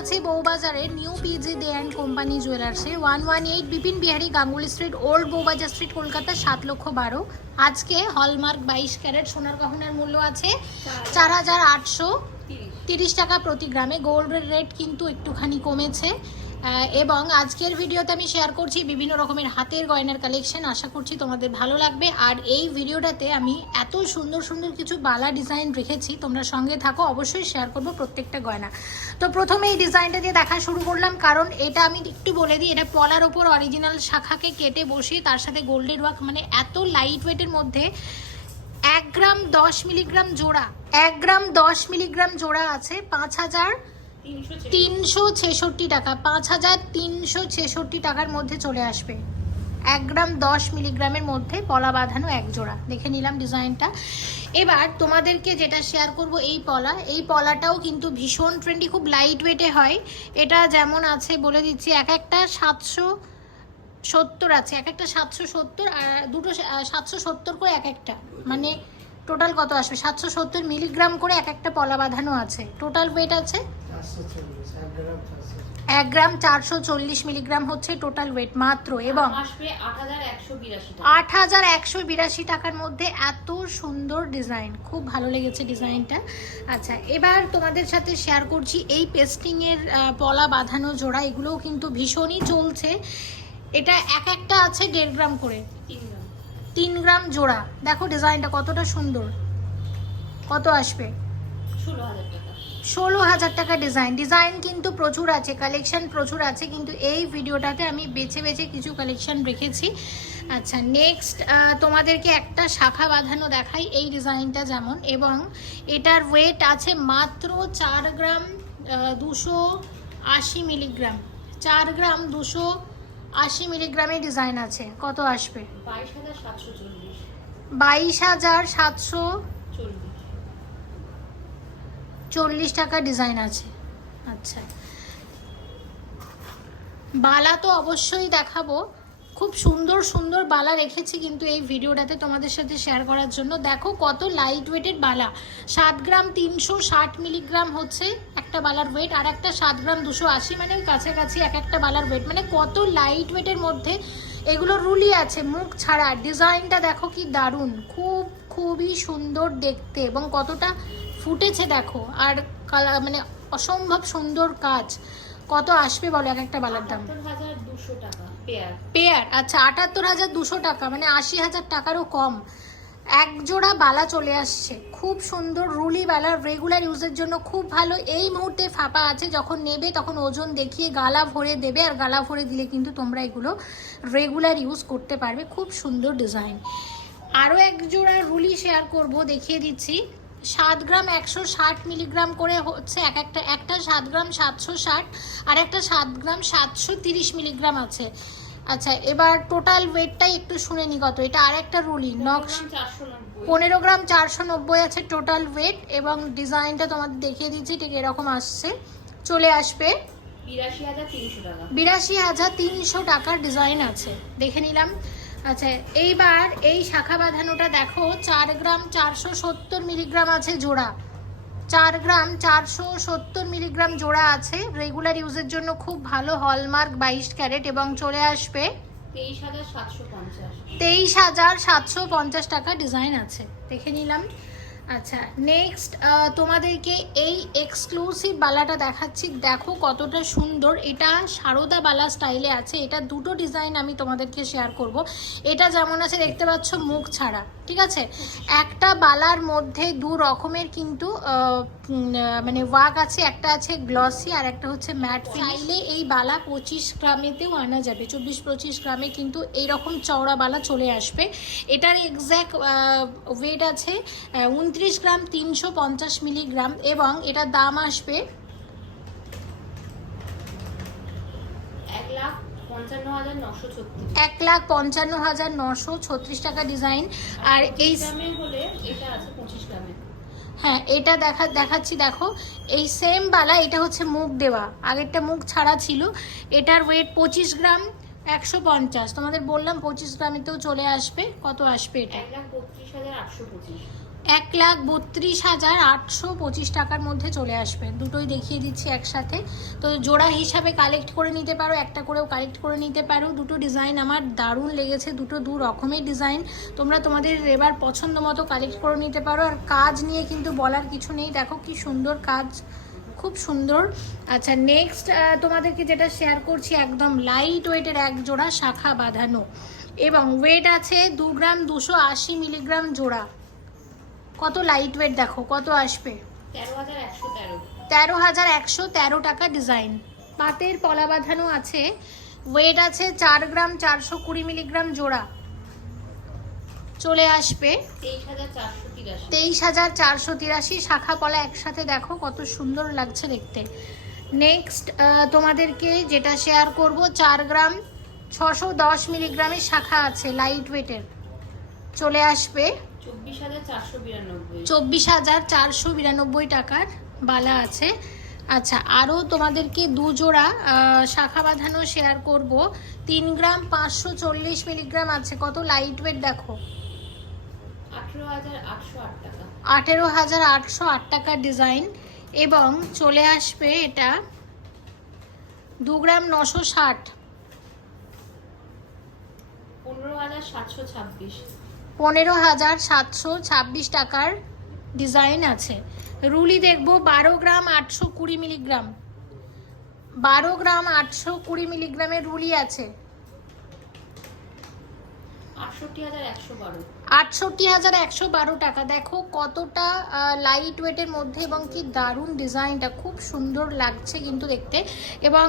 আছি বউবাজারে new PG De and company জুয়েলার্সে 118 Bipin Behari Ganguly street old Bowbazar street Kolkata 7,12,000। আজকে হলমার্ক 22 ক্যারেট সোনার গহনার মূল্য আছে 4,830 টাকা প্রতি গ্রামে। গোল্ডের রেট কিন্তু একটুখানি কমেছে এবং আজকের ভিডিওতে আমি শেয়ার করছি বিভিন্ন রকমের হাতের গয়নার কালেকশন। আশা করছি তোমাদের ভালো লাগবে। আর এই ভিডিওটাতে আমি এত সুন্দর সুন্দর কিছু বালা ডিজাইন রেখেছি, তোমরা সঙ্গে থাকো, অবশ্যই শেয়ার করবো প্রত্যেকটা গয়না। তো প্রথমে এই ডিজাইনটা দিয়ে দেখা শুরু করলাম, কারণ এটা আমি একটু বলে দিই, এটা পলার ওপর অরিজিনাল শাখাকে কেটে বসিয়ে তার সাথে গোল্ডের ওয়ার্ক, মানে এত লাইট ওয়েটের মধ্যে 1 গ্রাম 10 মিলিগ্রাম জোড়া, 1 গ্রাম 10 মিলিগ্রাম জোড়া আছে 5,366 টাকা, 5,366 টাকার মধ্যে চলে আসবে। 1 গ্রাম 10 মিলিগ্রামের মধ্যে পলা বাঁধানো এক জোড়া। দেখে নিলাম ডিজাইনটা। এবার তোমাদেরকে যেটা শেয়ার করব, এই পলাটাও কিন্তু ভীষণ ট্রেন্ডি, খুব লাইট ওয়েটে হয়। এটা যেমন আছে বলে দিচ্ছি, এক একটা 770 আছে, এক একটা 770 আর দুটো 770 করে এক একটা, মানে টোটাল কত আসবে 770 মিলিগ্রাম করে এক একটা পলা বাঁধানো আছে। টোটাল ওয়েট আছে 1 গ্রাম 440 মিলিগ্রাম হচ্ছে টোটাল ওয়েট মাত্র, এবং 8,182 টাকার মধ্যে এত সুন্দর ডিজাইন, খুব ভালো লেগেছে ডিজাইনটা। আচ্ছা, এবার তোমাদের সাথে শেয়ার করছি এই পেস্টিংয়ের পলা বাঁধানো জোড়া, এগুলোও কিন্তু ভীষণই চলছে। এটা এক একটা আছে 1.5 গ্রাম করে, 3 গ্রাম জোড়া। দেখো ডিজাইনটা কতটা সুন্দর, কত আসবে 16,000 টাকা ডিজাইন কিন্তু প্রচুর আছে, কালেকশন প্রচুর আছে, কিন্তু এই ভিডিওটাতে আমি বেছে বেছে কিছু কালেকশন রেখেছি। আচ্ছা, নেক্সট তোমাদেরকে একটা শাখা বাঁধানো দেখাই, এই ডিজাইনটা যেমন, এবং এটার ওয়েট আছে মাত্র 4 গ্রাম 280 মিলিগ্রাম, 4 গ্রাম 280 মিলিগ্রামের ডিজাইন আছে। কত আসবে 22,740 টাকা ডিজাইন আছে। আচ্ছা, বালা তো অবশ্যই দেখাবো, খুব সুন্দর সুন্দর বালা রেখেছি কিন্তু এই ভিডিওটাতে তোমাদের সাথে শেয়ার করার জন্য। দেখো কত লাইট ওয়েটের বালা, 7 গ্রাম 360 মিলিগ্রাম হচ্ছে একটা বালার ওয়েট, আর একটা 7 গ্রাম 280, মানে কাছাকাছি এক একটা বালার ওয়েট, মানে কত লাইট ওয়েটের মধ্যে এগুলো রুলি আছে মুখ ছাড়া। ডিজাইনটা দেখো কি দারুণ, খুবই সুন্দর দেখতে, এবং কতটা ফুটেছে দেখো, আর মানে অসম্ভব সুন্দর কাজ। কত আসবে বলো এক একটা বালার দাম? 78,200 টাকা পেয়ার। আচ্ছা, 78,200 টাকা, মানে 80,000 টাকারও কম। এক জোড়া বালা চলে আসছে, খুব সুন্দর রুলি বালা, রেগুলার ইউজের জন্য খুব ভালো। এই মুহূর্তে ফাঁপা আছে, যখন নেবে তখন ওজন দেখিয়ে গালা ভরে দেবে, আর গালা ভরে দিলে কিন্তু তোমরা এগুলো রেগুলার ইউজ করতে পারবে। খুব সুন্দর ডিজাইন। আরও এক জোড়া রুলি শেয়ার করব, দেখিয়ে দিচ্ছি। 7 গ্রাম 160 মিলিগ্রাম করে হচ্ছে একটা 7 গ্রাম 760, আর একটা 7 গ্রাম 730 মিলিগ্রাম আছে। আচ্ছা, এবার টোটাল ওয়েটটাই একটু শুনে নি কত। এটা আর একটা রুলি নকশ, 15 গ্রাম 490 আছে টোটাল ওয়েট, এবং ডিজাইনটা তোমাদের দেখিয়ে দিচ্ছি, ঠিক এরকম আসছে, চলে আসবে 82,300 টাকার ডিজাইন আছে। দেখে নিলাম। আচ্ছা, এইবার এই শাখা বাঁধানোটা দেখো, 4 গ্রাম 470 মিলিগ্রাম আছে জোড়া, 4 গ্রাম 470 মিলিগ্রাম জোড়া আছে, রেগুলার ইউজের জন্য খুব ভালো, হলমার্ক 22 ক্যারেট, এবং চলে আসবে 23,750 টাকা ডিজাইন আছে। দেখে নিলাম। আচ্ছা, নেক্সট তোমাদেরকে এই এক্সক্লুসিভ বালাটা দেখাচ্ছি, দেখো কতটা সুন্দর। এটা সারদা বালা স্টাইলে আছে, এটা দুটো ডিজাইন আমি তোমাদেরকে শেয়ার করব। এটা যেমন আছে দেখতে পাচ্ছ মুখ ছাড়া, ঠিক আছে, একটা বালার মধ্যে দু রকমের কিন্তু মানে ওয়ার্ক আছে, একটা আছে গ্লসি আর একটা হচ্ছে ম্যাট ফিনিশে। এই বালা 25 গ্রামেতেও আনা যাবে, 24-25 গ্রামে কিন্তু এইরকম চওড়া বালা চলে আসবে। এটার এক্স্যাক্ট ওয়েট আছে 29 গ্রাম 350 মিলিগ্রাম, এবং এটার দাম আসবে 1,55,936 টাকা ডিজাইন। আর এই হ্যাঁ, এটা দেখাচ্ছি, দেখো এই সেম বালা, এটা হচ্ছে মুখ দেওয়া, আগেরটা মুখ ছাড়া ছিল। এটার ওয়েট 25 গ্রাম 150, তোমাদের বললাম 25 গ্রামেতেও চলে আসবে। কত আসবে এটা? 1,32,825 টাকার মধ্যে চলে আসবে। দুটোই দেখিয়ে দিচ্ছি একসাথে। তো জোড়া হিসাবে কালেক্ট করে নিতে পারো, একটা করেও কালেক্ট করে নিতে পারো। দুটো ডিজাইন আমার দারুণ লেগেছে, দুটো দু রকমের ডিজাইন। তোমরা তোমাদের এবার পছন্দ মতো কালেক্ট করে নিতে পারো। আর কাজ নিয়ে কিন্তু বলার কিছু নেই, দেখো কি সুন্দর কাজ, খুব সুন্দর। আচ্ছা, নেক্সট তোমাদেরকে যেটা শেয়ার করছি, একদম লাইট ওয়েটের এক জোড়া শাখা বাঁধানো এবং ওয়েট আছে 2 গ্রাম 280 মিলিগ্রাম জোড়া। কত লাইট ওয়েট দেখো, কত আসবে? 13,113 টাকা ডিজাইন। পাতের পলা বাঁধানো আছে, ওয়েট আছে 4 গ্রাম 420 মিলিগ্রাম জোড়া। চলে আসবে 23,483। শাখা পলা একসাথে দেখো কত সুন্দর লাগছে দেখতে। নেক্সট তোমাদেরকে যেটা শেয়ার করব, 4 গ্রাম 610 মিলিগ্রামের শাখা আছে লাইট ওয়েটের। চলে আসবে 24,492 টাকার বালা আছে। আচ্ছা, আরও তোমাদেরকে দু জোড়া শাখা বাঁধানো শেয়ার করব। 3 গ্রাম 540 মিলিগ্রাম আছে। কত লাইট ওয়েট দেখো, 18,808 টাকার ডিজাইন। এবং চলে আসবে এটা 2 গ্রাম 960, 15,726 টাকার ডিজাইন আছে। রুলি দেখবো 12 গ্রাম 820 মিলিগ্রাম, 12 গ্রাম 820 মিলিগ্রামের রুলি আছে। 68,112 টাকা। দেখো কতটা লাইট ওয়েটের মধ্যে এবং কি দারুণ ডিজাইনটা, খুব সুন্দর লাগছে কিন্তু দেখতে। এবং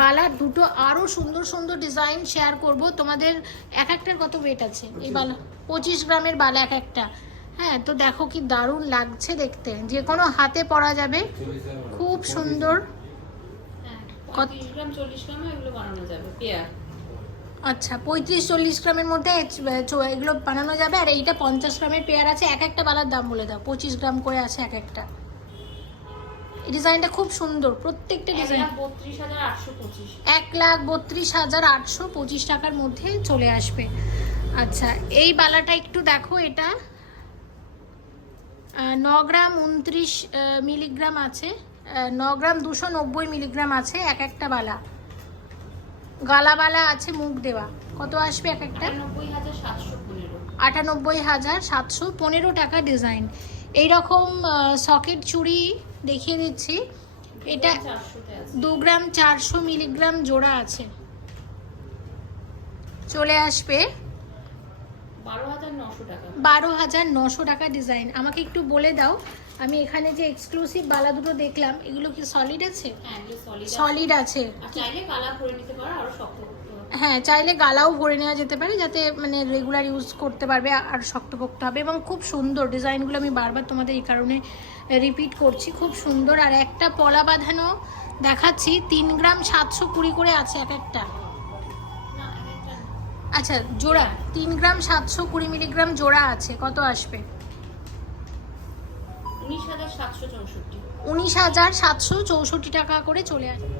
বালার দুটো আরও সুন্দর সুন্দর ডিজাইন শেয়ার করব তোমাদের। এক একটার কত ওয়েট আছে এই বালা? 25 গ্রামের বালা এক একটা। হ্যাঁ, তো দেখো কি দারুণ লাগছে দেখতে, যে কোনো হাতে পরা যাবে, খুব সুন্দর। আচ্ছা, 35-40 গ্রামের মধ্যে এগুলো বানানো যাবে। আর এইটা 50 গ্রামের পেয়ার আছে। এক একটা বালার দাম বলে দাও। 25 গ্রাম করে আছে এক একটা। এই ডিজাইনটা খুব সুন্দর, প্রত্যেকটা ডিজাইন। 1,32,825 টাকার মধ্যে চলে আসবে। আচ্ছা, এই বালাটা একটু দেখো, এটা 9 গ্রাম 29 মিলিগ্রাম আছে, 9 গ্রাম 290 মিলিগ্রাম আছে এক একটা বালা। গালাবালা আছে মুখ দেওয়া। কত আসবে এক একটা? 98,715 টাকা ডিজাইন। এইরকম সকেট চুড়ি দেখিয়ে দিচ্ছি। এটা 2 গ্রাম 400 মিলিগ্রাম জোড়া আছে। চলে আসবে 12,900 টাকা ডিজাইন। আমাকে একটু বলে দাও, আমি এখানে যে এক্সক্লুসিভ বালা দুটো দেখলাম, এগুলো কি সলিড আছে? সলিড আছে। হ্যাঁ, চাইলে গালাও ভরে নেওয়া যেতে পারে, যাতে মানে রেগুলার ইউজ করতে পারবে, আর শক্তপোক্ত হবে। এবং খুব সুন্দর ডিজাইনগুলো, আমি বারবার তোমাদের এই কারণে রিপিট করছি, খুব সুন্দর। আর একটা পলা বাঁধানো দেখাচ্ছি, 3 গ্রাম 720 করে আছে এক একটা। আচ্ছা, জোড়া 3 গ্রাম 720 মিলিগ্রাম জোড়া আছে। কত আসবে? 19,764 টাকা করে চলে আসবে।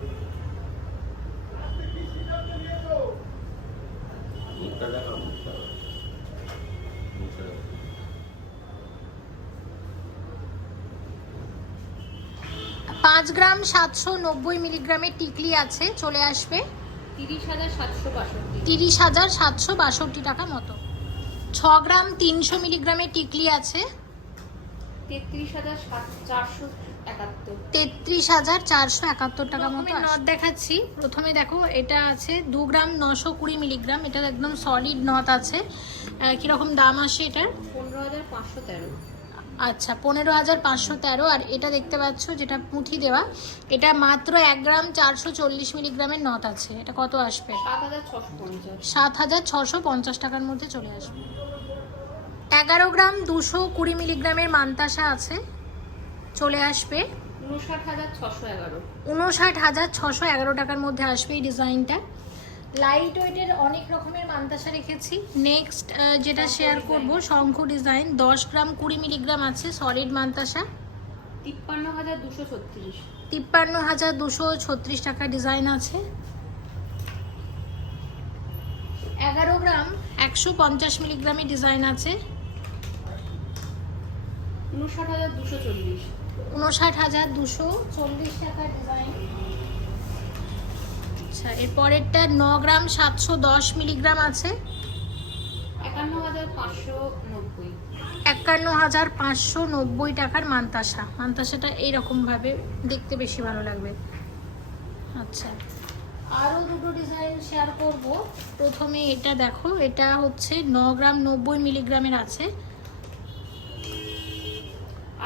পাঁচ গ্রাম 790 মিলিগ্রামের টিকলি আছে। চলে আসবে 30,762 টাকা মতো। 6 গ্রাম 300 মিলিগ্রামের টিকলি আছে, 33,471 টাকা মতো। নথ দেখাচ্ছি। প্রথমে দেখো, এটা আছে 2 গ্রাম 920 মিলিগ্রাম। এটা একদম সলিড নথ আছে। কিরকম দাম আসে এটার? 15,513। আচ্ছা, 15,513। আর এটা দেখতে পাচ্ছ যেটা পুঁথি দেওয়া, এটা মাত্র 1 গ্রাম 440 মিলিগ্রামের নথ আছে। এটা কত আসবে? 7,650 টাকার মধ্যে চলে আসবে। 11 গ্রাম 220 মিলিগ্রামের মান্তাসা আছে। চলে আসবে 59,611 টাকার মধ্যে আসবে এই ডিজাইনটা। লাইট ওয়েটের অনেক রকমের মান্তাসা রেখেছি। নেক্সট যেটা শেয়ার করব, শঙ্খ ডিজাইন 10 গ্রাম 20 মিলিগ্রাম আছে, সলিড মান্তাসা। 53,236 টাকা ডিজাইন আছে। 11 গ্রাম 150 মিলিগ্রামের ডিজাইন আছে। 59,240। 59,240 টাকা ডিজাইন। আচ্ছা, এর পরেরটা 9 গ্রাম 710 মিলিগ্রাম আছে, 51,590। 51,590 টাকার মান্তাসা। মান্তাসাটা এইরকমভাবে দেখতে বেশি ভালো লাগবে। আচ্ছা, আরও দুটো ডিজাইন শেয়ার করব। প্রথমে এটা দেখো, এটা হচ্ছে 9 গ্রাম 90 মিলিগ্রামের আছে,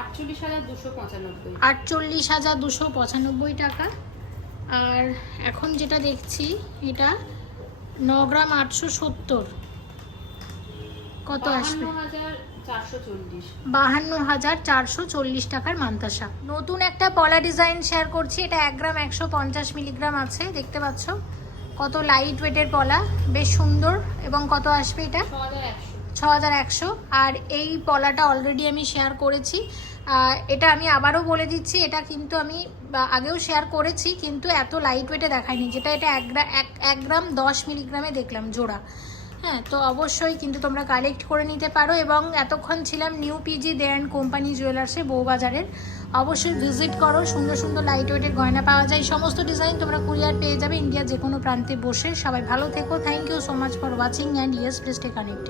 48,295। 48,295 টাকা। আর এখন যেটা দেখছি এটা 9 গ্রাম 870, কত আসবে? 52,440। 52,440 টাকার মান্তাসা। নতুন একটা পলা ডিজাইন শেয়ার করছি, এটা 1 গ্রাম 150 মিলিগ্রাম আছে, দেখতে পাচ্ছ কত লাইট ওয়েটের পলা, বেশ সুন্দর। এবং কত আসবে এটা? 6,100। আর এই পলাটা অলরেডি আমি শেয়ার করেছি, এটা আমি আবারও বলে দিচ্ছি, এটা কিন্তু আমি আগেও শেয়ার করেছি, কিন্তু এত লাইট ওয়েটে দেখায়নি, যেটা এটা 1 গ্রাম 10 মিলিগ্রামে দেখলাম জোড়া। হ্যাঁ, তো অবশ্যই কিন্তু তোমরা কালেক্ট করে নিতে পারো। এবং এতক্ষণ ছিলাম new PG De and company জুয়েলার্সে, বউবাজারের। অবশ্যই ভিজিট করো, সুন্দর সুন্দর লাইট ওয়েটের গয়না পাওয়া যায়। সমস্ত ডিজাইন তোমরা কুরিয়ার পেয়ে যাবে ইন্ডিয়ার যে কোনো প্রান্তে বসে। সবাই ভালো থেকো, thank you so much for watching and yes please stay connected.